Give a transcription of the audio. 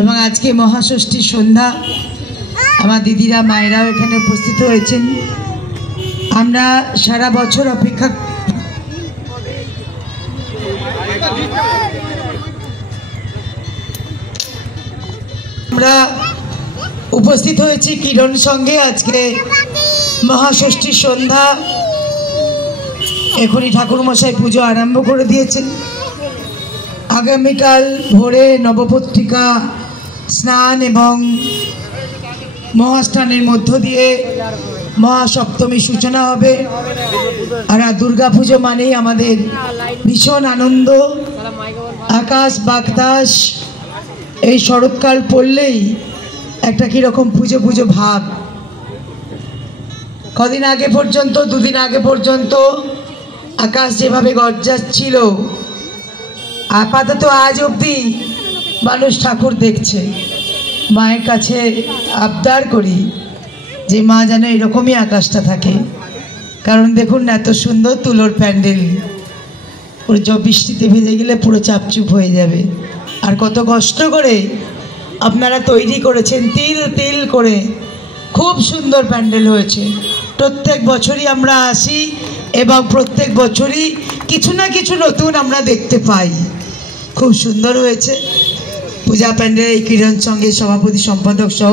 এবং আজকে মহাষষ্ঠী সন্ধ্যা আমার দিদিরা মায়েরাও এখানে উপস্থিত হয়েছেন। আমরা সারা বছর অপেক্ষা আমরা উপস্থিত হয়েছি কিরণ সঙ্গে আজকে মহাষষ্ঠী সন্ধ্যা। এখনই ঠাকুরমশাই পুজো আরম্ভ করে দিয়েছেন। আগামীকাল ভোরে নবপত্রিকা স্নান এবং মহাস্নানের মধ্য দিয়ে মহাসপ্তমী সূচনা হবে। আর দুর্গা পুজো মানেই আমাদের ভীষণ আনন্দ। আকাশ বাতাস এই শরৎকাল পড়লেই একটা কীরকম পুজো পুজো ভাব। কদিন আগে পর্যন্ত, দুদিন আগে পর্যন্ত আকাশ যেভাবে গর্জাচ্ছিল, আপাতত আজ অবধি মানুষ ঠাকুর দেখছে। মায়ের কাছে আবদার করি যে মা যেন এরকমই আকাশটা থাকে। কারণ দেখুন এত সুন্দর তুলোর প্যান্ডেল, পুরো বৃষ্টিতে ভেজে গেলে পুরো চাপচুপ হয়ে যাবে। আর কত কষ্ট করে আপনারা তৈরি করেছেন, তিল তিল করে। খুব সুন্দর প্যান্ডেল হয়েছে। প্রত্যেক বছরই আমরা আসি এবং প্রত্যেক বছরই কিছু না কিছু নতুন আমরা দেখতে পাই। খুব সুন্দর হয়েছে পূজা প্যান্ডেল। এই কিরণ সঙ্গে সভাপতি সম্পাদক সহ